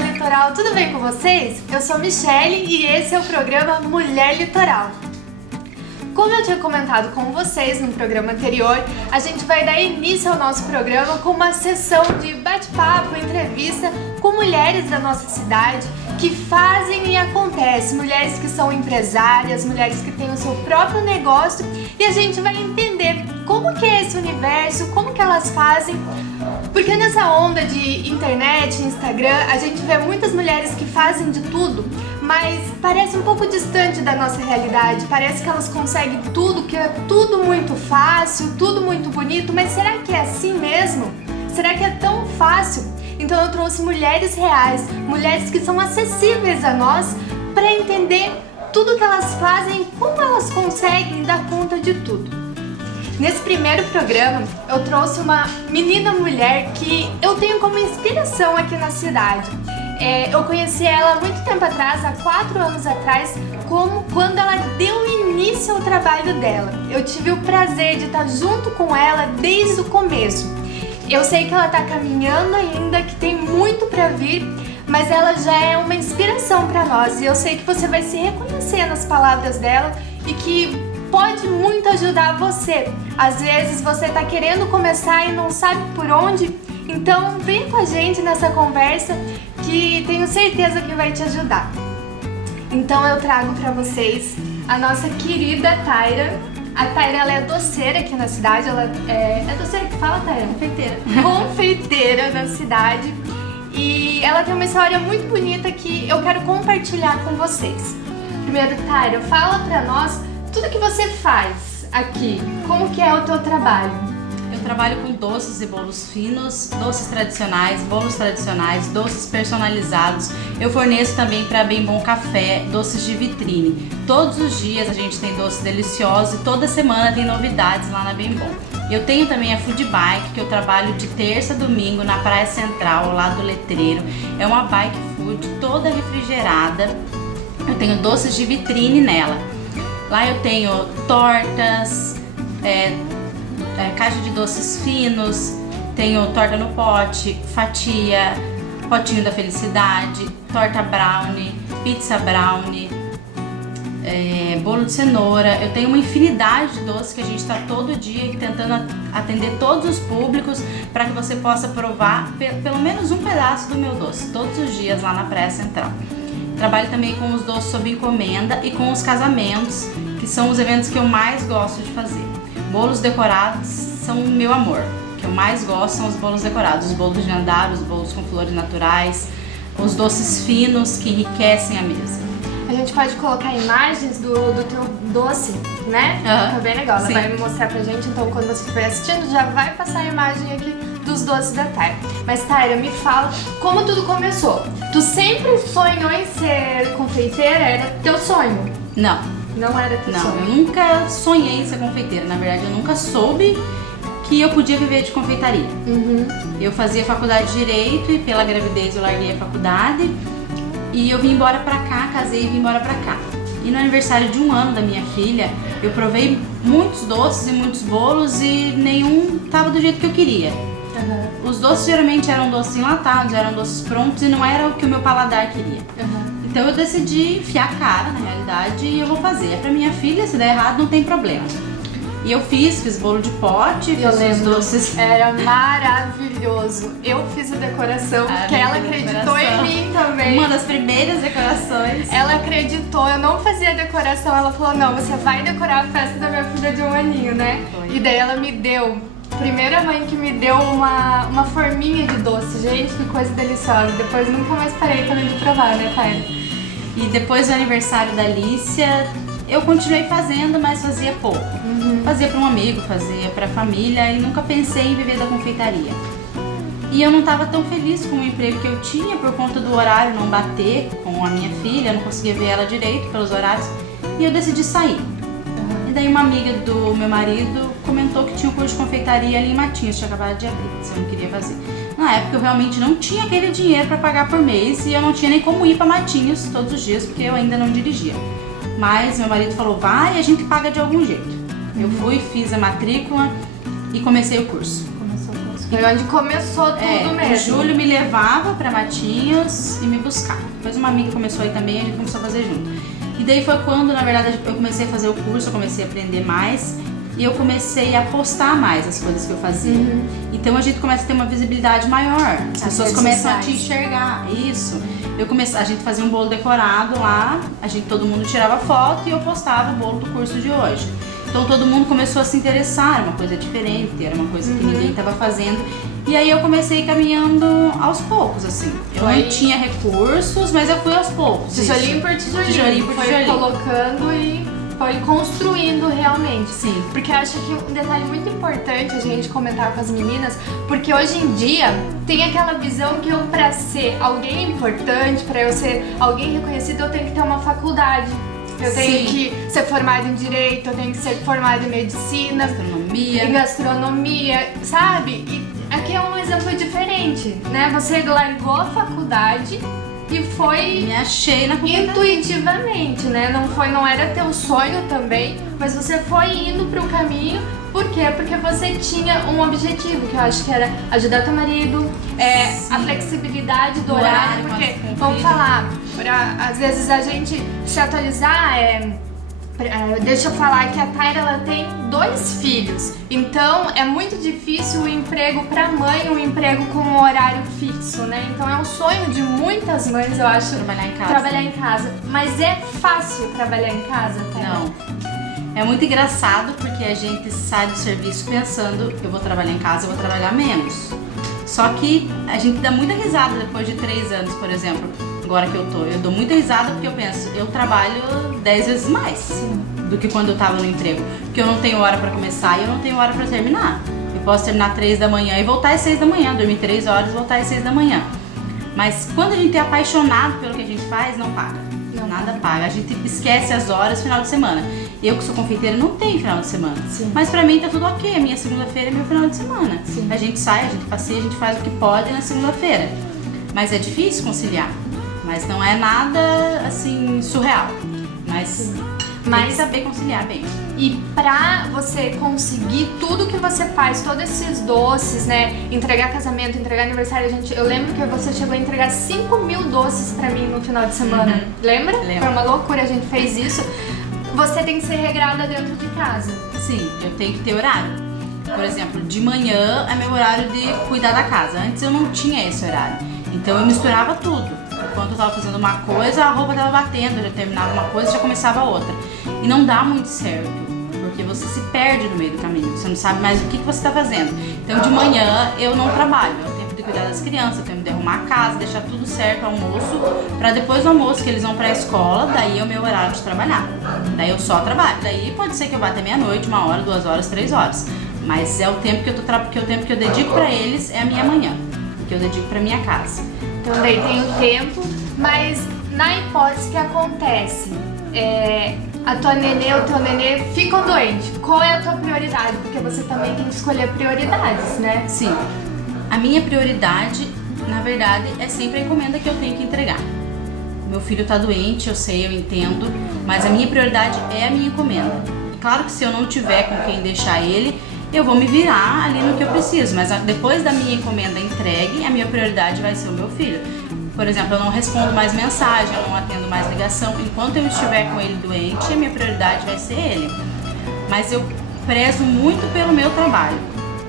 Litoral, tudo bem com vocês? Eu sou Michele e esse é o programa Mulher Litoral. Como eu tinha comentado com vocês no programa anterior, a gente vai dar início ao nosso programa com uma sessão de bate-papo, entrevista com mulheres da nossa cidade que fazem e acontecem, mulheres que são empresárias, mulheres que têm o seu próprio negócio, e a gente vai entender como que é esse universo, como que elas fazem, porque nessa onda de internet, Instagram, a gente vê muitas mulheres que fazem de tudo, mas parece um pouco distante da nossa realidade, parece que elas conseguem tudo, que é tudo muito fácil, tudo muito bonito, mas será que é assim mesmo? Será que é tão fácil? Então eu trouxe mulheres reais, mulheres que são acessíveis a nós, para entender tudo que elas fazem, como elas conseguem dar conta de tudo. Nesse primeiro programa, eu trouxe uma menina mulher que eu tenho como inspiração aqui na cidade. Eu conheci ela há muito tempo atrás, há 4 anos atrás, quando ela deu início ao trabalho dela. Eu tive o prazer de estar junto com ela desde o começo. Eu sei que ela está caminhando ainda, que tem muito para vir, mas ela já é uma inspiração para nós. E eu sei que você vai se reconhecer nas palavras dela e que pode muito ajudar você. Às vezes você está querendo começar e não sabe por onde, então vem com a gente nessa conversa que tenho certeza que vai te ajudar. Então eu trago para vocês a nossa querida Taira. A Taira, ela é doceira aqui na cidade, ela é doceira que fala, Taira? Confeiteira. Confeiteira da cidade. E ela tem uma história muito bonita que eu quero compartilhar com vocês. Primeiro, Taira, fala pra nós tudo que você faz aqui, como que é o teu trabalho? Eu trabalho com doces e bolos finos, doces tradicionais, bolos tradicionais, doces personalizados. Eu forneço também para Bem Bom Café, doces de vitrine. Todos os dias a gente tem doces deliciosos e toda semana tem novidades lá na Bem Bom. Eu tenho também a Food Bike, que eu trabalho de terça a domingo na Praia Central, lá do Letreiro. É uma bike food toda refrigerada. Eu tenho doces de vitrine nela. Lá eu tenho tortas, caixa de doces finos, tenho torta no pote, fatia, potinho da felicidade, torta brownie, pizza brownie, bolo de cenoura. Eu tenho uma infinidade de doces que a gente está todo dia tentando atender todos os públicos para que você possa provar pelo menos um pedaço do meu doce todos os dias lá na Praia Central. Trabalho também com os doces sob encomenda e com os casamentos, que são os eventos que eu mais gosto de fazer. Bolos decorados são o meu amor. O que eu mais gosto são os bolos decorados, os bolos de andar, os bolos com flores naturais, os doces finos que enriquecem a mesa. A gente pode colocar imagens do teu doce, né? Uhum. Tá bem legal, ela Sim. vai mostrar pra gente, então quando você estiver assistindo já vai passar a imagem aqui dos doces da Taira. Mas Taira, me fala como tudo começou. Tu sempre sonhou em ser confeiteira? Era teu sonho? Não era teu sonho? Eu nunca sonhei em ser confeiteira. Na verdade, eu nunca soube que eu podia viver de confeitaria. Uhum. Eu fazia faculdade de Direito e pela gravidez eu larguei a faculdade. E eu vim embora pra cá, casei e vim embora pra cá. E no aniversário de 1 ano da minha filha, eu provei muitos doces e muitos bolos e nenhum tava do jeito que eu queria. Uhum. Os doces geralmente eram doces enlatados, eram doces prontos e não era o que o meu paladar queria. Uhum. Então eu decidi enfiar a cara, na realidade, e eu vou fazer. É pra minha filha, se der errado não tem problema. E eu fiz bolo de pote, fiz os doces. Era maravilhoso. Eu fiz a decoração, porque ela acreditou em mim também. Uma das primeiras decorações. Ela acreditou, eu não fazia decoração, ela falou, não, você vai decorar a festa da minha filha de 1 aninho, né? Foi. E daí ela me deu, primeira mãe que me deu uma forminha de doce. Gente, que coisa deliciosa. Depois nunca mais parei para de provar, né, Taira? E depois do aniversário da Alicia, eu continuei fazendo, mas fazia pouco. Uhum. Fazia para um amigo, fazia para a família e nunca pensei em viver da confeitaria. E eu não estava tão feliz com o emprego que eu tinha por conta do horário não bater com a minha filha, eu não conseguia ver ela direito pelos horários e eu decidi sair. Uhum. E daí uma amiga do meu marido comentou que tinha um curso de confeitaria ali em Matinhos, tinha acabado de abrir, se eu não queria fazer. Na época eu realmente não tinha aquele dinheiro para pagar por mês e eu não tinha nem como ir para Matinhos todos os dias porque eu ainda não dirigia. Mas meu marido falou, vai, a gente paga de algum jeito. Eu fui, fiz a matrícula e comecei o curso. Começou o curso. Foi onde começou tudo mesmo. O Júlio me levava pra Matinhos e me buscava. Depois uma amiga começou aí também, a gente começou a fazer junto. E daí foi quando, na verdade, eu comecei a fazer o curso, eu comecei a aprender mais e eu comecei a postar mais as coisas que eu fazia. Então a gente começa a ter uma visibilidade maior, as pessoas começam a te enxergar. Isso. A gente fazia um bolo decorado lá, todo mundo tirava foto e eu postava o bolo do curso de hoje. Então todo mundo começou a se interessar, era uma coisa diferente, era uma coisa que ninguém estava fazendo. E aí eu comecei caminhando aos poucos, assim. Eu não tinha recursos, mas eu fui aos poucos. Tijolinho por tijolinho. Tijolinho por tijolinho. Foi colocando e foi construindo realmente. Sim. Porque eu acho que um detalhe muito importante a gente comentar com as meninas, porque hoje em dia tem aquela visão que eu, pra ser alguém importante, pra eu ser alguém reconhecido, eu tenho que ter uma faculdade. Eu tenho que ser formada em Direito, eu tenho que ser formada em Medicina, em Gastronomia, sabe? E aqui é um exemplo diferente, né? Você largou a faculdade e foi... Me achei na faculdade. Intuitivamente, né? Não era teu sonho também, mas você foi indo pro caminho. Por quê? Porque você tinha um objetivo, que eu acho que era ajudar teu marido, a flexibilidade do horário, porque, vamos falar, às vezes a gente se atualizar, deixa eu falar que a Taira, ela tem 2 filhos, então é muito difícil o emprego pra mãe, um emprego com um horário fixo, né? Então é um sonho de muitas mães, eu acho, trabalhar em casa. Mas é fácil trabalhar em casa, Taira? Não. É muito engraçado porque a gente sai do serviço pensando, eu vou trabalhar em casa, eu vou trabalhar menos. Só que a gente dá muita risada depois de 3 anos, por exemplo, agora que eu dou muita risada porque eu penso, eu trabalho 10 vezes mais do que quando eu tava no emprego. Porque eu não tenho hora pra começar e eu não tenho hora pra terminar. Eu posso terminar 3 da manhã e voltar às 6 da manhã, dormir 3 horas e voltar às 6 da manhã. Mas quando a gente é apaixonado pelo que a gente faz, não paga. Nada paga. A gente esquece as horas final de semana. Eu que sou confeiteira não tenho final de semana. Mas pra mim tá tudo ok. A minha segunda-feira é meu final de semana. A gente sai, a gente passeia, a gente faz o que pode na segunda-feira. Mas é difícil conciliar. Mas não é nada assim surreal. Mas tem que saber conciliar bem. E pra você conseguir tudo que você faz, todos esses doces, né? Entregar casamento, entregar aniversário, eu lembro que você chegou a entregar 5.000 doces pra mim no final de semana. Lembra? Lembro. Foi uma loucura, a gente fez isso. Você tem que ser regrada dentro de casa. Sim, eu tenho que ter horário. Por exemplo, de manhã é meu horário de cuidar da casa. Antes eu não tinha esse horário. Então eu misturava tudo. Enquanto eu tava fazendo uma coisa, a roupa tava batendo. Eu já terminava uma coisa, já começava outra. E não dá muito certo, porque você se perde no meio do caminho. Você não sabe mais o que você tá fazendo. Então de manhã eu não trabalho. Eu tenho que cuidar das crianças, eu tenho que arrumar a casa, deixar tudo certo, almoço. Pra depois do almoço, que eles vão pra escola, daí é o meu horário de trabalhar. Daí eu só trabalho. Daí pode ser que eu vá até meia-noite, 1 hora, 2 horas, 3 horas. Mas é o tempo que o tempo que eu dedico pra eles é a minha manhã, que eu dedico pra minha casa. Então daí tem o tempo, mas na hipótese que acontece, a tua nenê ou o teu nenê ficam doentes, qual é a tua prioridade? Porque você também tem que escolher prioridades, né? Sim. A minha prioridade, na verdade, é sempre a encomenda que eu tenho que entregar. Meu filho tá doente, eu sei, eu entendo, mas a minha prioridade é a minha encomenda. Claro que se eu não tiver com quem deixar ele, eu vou me virar ali no que eu preciso, mas depois da minha encomenda entregue, a minha prioridade vai ser o meu filho. Por exemplo, eu não respondo mais mensagem, eu não atendo mais ligação. Enquanto eu estiver com ele doente, a minha prioridade vai ser ele. Mas eu prezo muito pelo meu trabalho.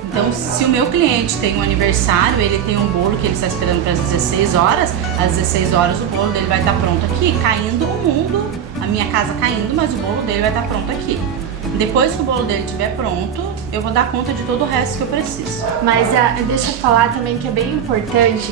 Então, se o meu cliente tem um aniversário, ele tem um bolo que ele está esperando para as 16 horas, às 16 horas o bolo dele vai estar pronto aqui, caindo o mundo, a minha casa caindo, mas o bolo dele vai estar pronto aqui. Depois que o bolo dele estiver pronto, eu vou dar conta de todo o resto que eu preciso. Mas deixa eu falar também que é bem importante,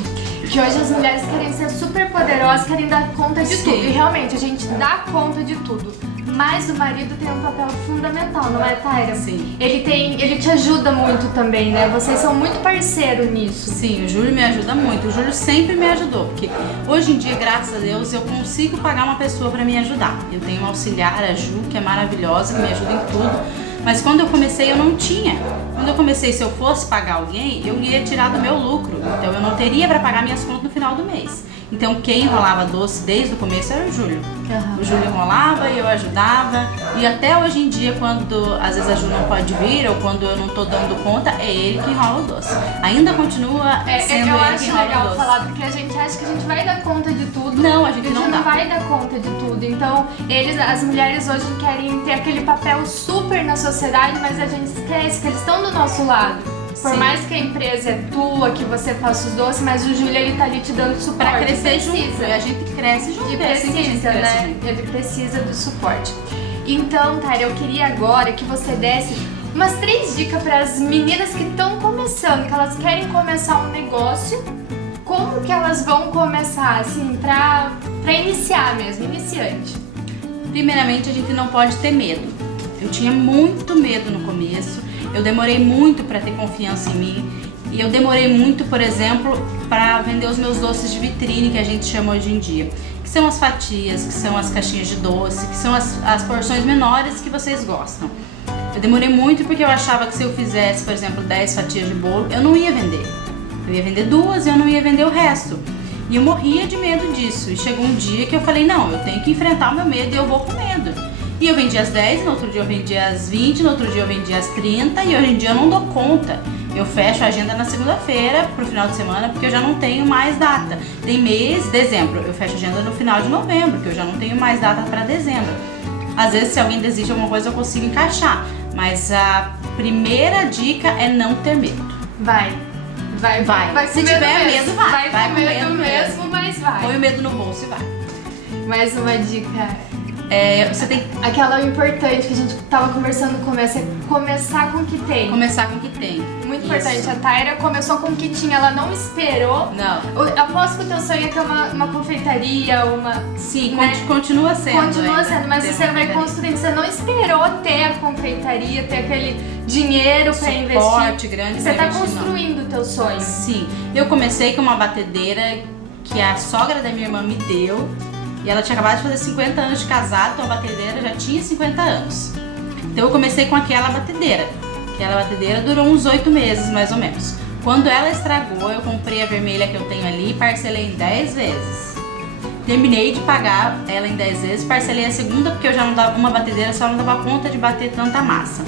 que hoje as mulheres querem ser super poderosas, querem dar conta de tudo. E realmente, a gente dá conta de tudo. Mas o marido tem um papel fundamental, não é, Taira? Sim. Ele te ajuda muito também, né? Vocês são muito parceiros nisso. Sim, o Júlio me ajuda muito. O Júlio sempre me ajudou, porque hoje em dia, graças a Deus, eu consigo pagar uma pessoa para me ajudar. Eu tenho um auxiliar, a Ju, que é maravilhosa, que me ajuda em tudo. Mas quando eu comecei, eu não tinha. Quando eu comecei, se eu fosse pagar alguém, eu ia tirar do meu lucro. Então eu não teria para pagar minhas contas no final do mês. Então quem enrolava doce desde o começo era o Júlio. O Júlio enrolava e eu ajudava. E até hoje em dia, quando às vezes a Ju não pode vir ou quando eu não tô dando conta, é ele que enrola o doce. Ainda continua sendo ele que enrola o doce. Eu acho legal falar, porque a gente acha que a gente vai dar conta de tudo. Não, a gente não vai dar conta de tudo. Então, as mulheres hoje querem ter aquele papel super na sociedade, mas a gente esquece que eles estão do nosso lado. Por mais que a empresa é tua, que você faça os doces, mas o Júlio, ele tá ali te dando suporte. Pra crescer junto, e a gente cresce junto. E precisa, né? Ele precisa do suporte. Então, Tara, eu queria agora que você desse umas 3 dicas para as meninas que estão começando, que elas querem começar um negócio. Como que elas vão começar, assim, pra iniciar mesmo, iniciante? Primeiramente, a gente não pode ter medo. Eu tinha muito medo no começo. Eu demorei muito para ter confiança em mim e eu demorei muito, por exemplo, para vender os meus doces de vitrine, que a gente chama hoje em dia, que são as fatias, que são as caixinhas de doce, que são as porções menores que vocês gostam. Eu demorei muito porque eu achava que se eu fizesse, por exemplo, 10 fatias de bolo, eu não ia vender. Eu ia vender 2 e eu não ia vender o resto. E eu morria de medo disso. E chegou um dia que eu falei, não, eu tenho que enfrentar o meu medo e eu vou com medo. E eu vendi as 10, no outro dia eu vendi as 20, no outro dia eu vendi as 30 e hoje em dia eu não dou conta. Eu fecho a agenda na segunda-feira pro final de semana porque eu já não tenho mais data. Tem mês, dezembro, eu fecho a agenda no final de novembro, porque eu já não tenho mais data para dezembro. Às vezes se alguém desiste de alguma coisa eu consigo encaixar, mas a primeira dica é não ter medo. Vai. Se tiver medo, vai. Vai com medo mesmo, mas vai. Põe o medo no bolso e vai. Mais uma dica. Você tem aquela importante que a gente tava conversando no começo, é começar com o que tem. Começar com o que tem. Muito importante. A Taira começou com o que tinha, ela não esperou. Não. Eu aposto que o teu sonho é ter uma confeitaria, uma... Sim, né? Continua sendo. Continua sendo, mas você vai construindo. Você não esperou ter a confeitaria, ter aquele dinheiro pra investir. Suporte grande. Você tá construindo o teu sonho. Sim. Eu comecei com uma batedeira que a sogra da minha irmã me deu. E ela tinha acabado de fazer 50 anos de casado, então a batedeira já tinha 50 anos. Então eu comecei com aquela batedeira. Aquela batedeira durou uns 8 meses, mais ou menos. Quando ela estragou, eu comprei a vermelha que eu tenho ali e parcelei em 10 vezes. Terminei de pagar ela em 10 vezes, parcelei a segunda porque eu já não dava, uma batedeira só não dava conta de bater tanta massa.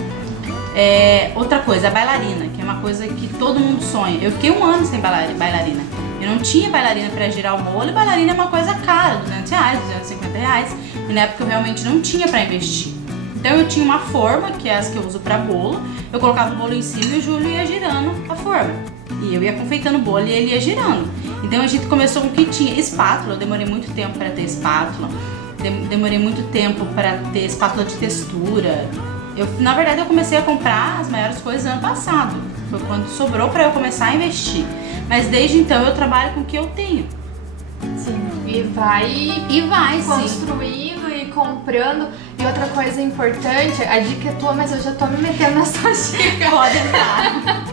Outra coisa, a bailarina, que é uma coisa que todo mundo sonha. Eu fiquei 1 ano sem bailarina. Eu não tinha bailarina pra girar o bolo e bailarina é uma coisa cara, R$200, R$250. E na época eu realmente não tinha pra investir. Então eu tinha uma forma, que é as que eu uso pra bolo. Eu colocava o bolo em cima e o Júlio ia girando a forma. E eu ia confeitando o bolo e ele ia girando. Então a gente começou com o que tinha. Espátula, eu demorei muito tempo pra ter espátula. Demorei muito tempo pra ter espátula de textura. Na verdade eu comecei a comprar as maiores coisas ano passado. Foi quando sobrou pra eu começar a investir. Mas desde então eu trabalho com o que eu tenho. Sim, e vai construindo e comprando. E outra coisa importante, a dica é tua, mas eu já tô me metendo nessa dica. Pode entrar.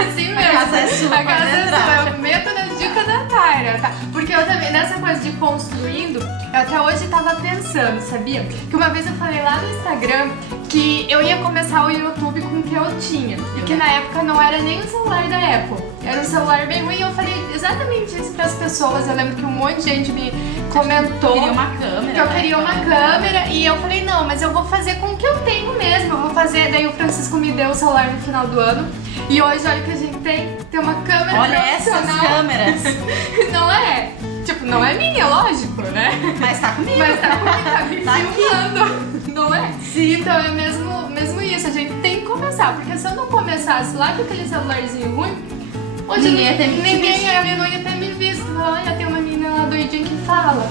Assim mesmo. A casa é sua, a casa é sua. Eu meto na dica da Taira, tá? Porque eu também, nessa coisa de construindo, eu até hoje tava pensando, sabia? Que uma vez eu falei lá no Instagram que eu ia começar o YouTube com o que eu tinha. E que na época não era nem o celular da Apple. Era um celular bem ruim e eu falei exatamente isso pras pessoas. Eu lembro que um monte de gente me comentou que eu queria uma câmera. Que eu queria uma câmera. E eu falei, não, mas eu vou fazer com o que eu tenho mesmo. Eu vou fazer. Daí o Francisco me deu o celular no final do ano. E hoje, olha o que a gente tem uma câmera olha profissional. Essas câmeras. Não é? Tipo, não é minha, lógico, né? Mas tá comigo. Tá me tá filmando. Aqui. Não é? Sim. Então é mesmo isso. A gente tem que começar. Porque se eu não começasse lá com aquele celularzinho ruim, hoje ninguém ia ter me visto. não ia ter me visto. Olha, tem uma menina lá doidinha que fala.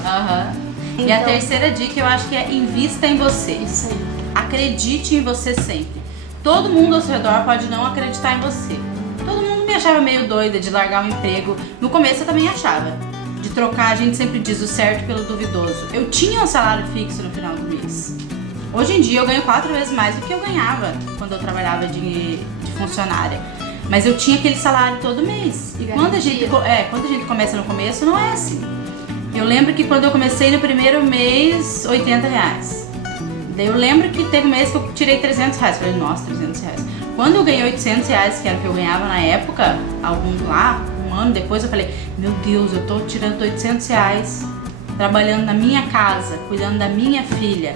Então, e a terceira dica eu acho que é invista em você. Isso aí. Acredite em você sempre. Todo mundo ao seu redor pode não acreditar em você. Todo mundo me achava meio doida de largar um emprego. No começo eu também achava. De trocar, a gente sempre diz o certo pelo duvidoso. Eu tinha um salário fixo no final do mês. Hoje em dia eu ganho 4 vezes mais do que eu ganhava quando eu trabalhava de funcionária. Mas eu tinha aquele salário todo mês. E quando a gente começa no começo, não é assim. Eu lembro que quando eu comecei no primeiro mês, R$80. Daí eu lembro que teve um mês que eu tirei R$300. Falei, nossa, R$300. Quando eu ganhei R$800, que era o que eu ganhava na época, um ano depois, eu falei, meu Deus, eu tô tirando R$800, trabalhando na minha casa, cuidando da minha filha,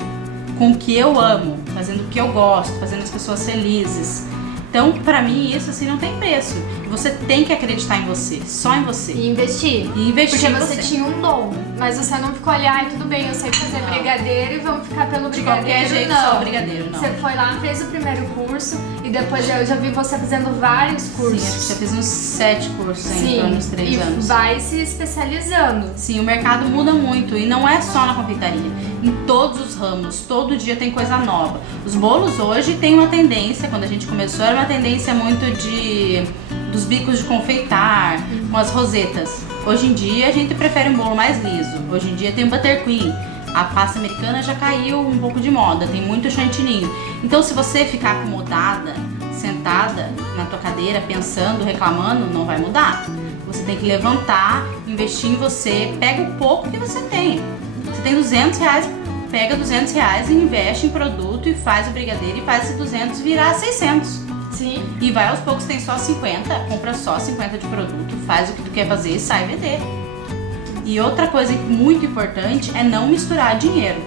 com o que eu amo, fazendo o que eu gosto, fazendo as pessoas felizes. Então, pra mim, isso assim não tem preço. Você tem que acreditar em você, só em você. E investir. Porque em você tinha um dom, mas você não ficou ali, ai, tudo bem, eu sei fazer brigadeiro e vamos ficar pelo brigadeiro. De qualquer jeito, não. só brigadeiro, não. Você foi lá, fez o primeiro curso e depois eu já vi você fazendo vários cursos. Sim, acho que já fiz uns 7 cursos em torno dos 3 anos. E vai se especializando. Sim, o mercado muda muito e não é só na confeitaria. Em todos os ramos, todo dia tem coisa nova. Os bolos hoje tem uma tendência, quando a gente começou, era uma tendência muito dos bicos de confeitar, com as rosetas. Hoje em dia a gente prefere um bolo mais liso. Hoje em dia tem o buttercream. A pasta americana já caiu um pouco de moda, tem muito chantininho. Então se você ficar acomodada, sentada na tua cadeira, pensando, reclamando, não vai mudar. Você tem que levantar, investir em você, pega o pouco que você tem. Você tem R$200, pega R$200 e investe em produto e faz o brigadeiro e faz esse 200 virar 600. Sim. E vai aos poucos, tem só 50, compra só 50 de produto, faz o que tu quer fazer e sai vender. E outra coisa muito importante é não misturar dinheiro.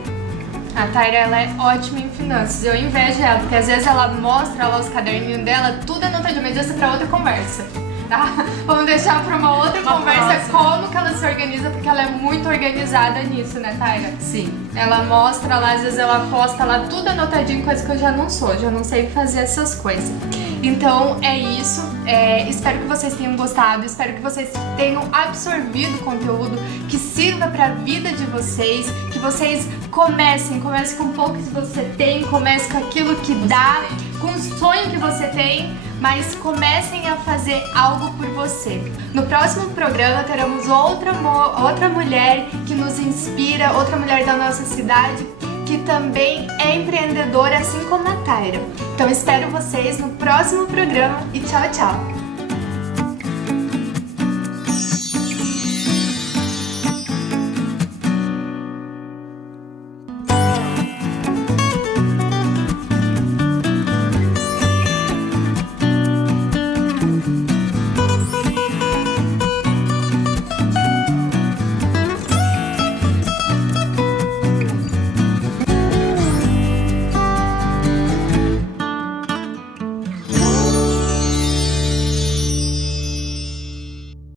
A Taira, ela é ótima em finanças, eu invejo ela, porque às vezes ela mostra lá os caderninhos dela, tudo anotadinho, mas isso é pra outra conversa. Tá? Vamos deixar pra uma outra conversa como que ela se organiza, porque ela é muito organizada nisso, né, Taira? Sim. Ela mostra lá, às vezes ela posta lá tudo anotadinho, coisa que eu já não sou, já não sei fazer essas coisas. Então é isso, espero que vocês tenham gostado, espero que vocês tenham absorvido o conteúdo que sirva pra vida de vocês, que vocês comecem com o pouco que você tem, comece com aquilo que dá, com o sonho que você tem, mas comecem a fazer algo por você. No próximo programa teremos outra mulher que nos inspira, outra mulher da nossa cidade que também é empreendedora, assim como a Taira. Então espero vocês no próximo programa e tchau, tchau!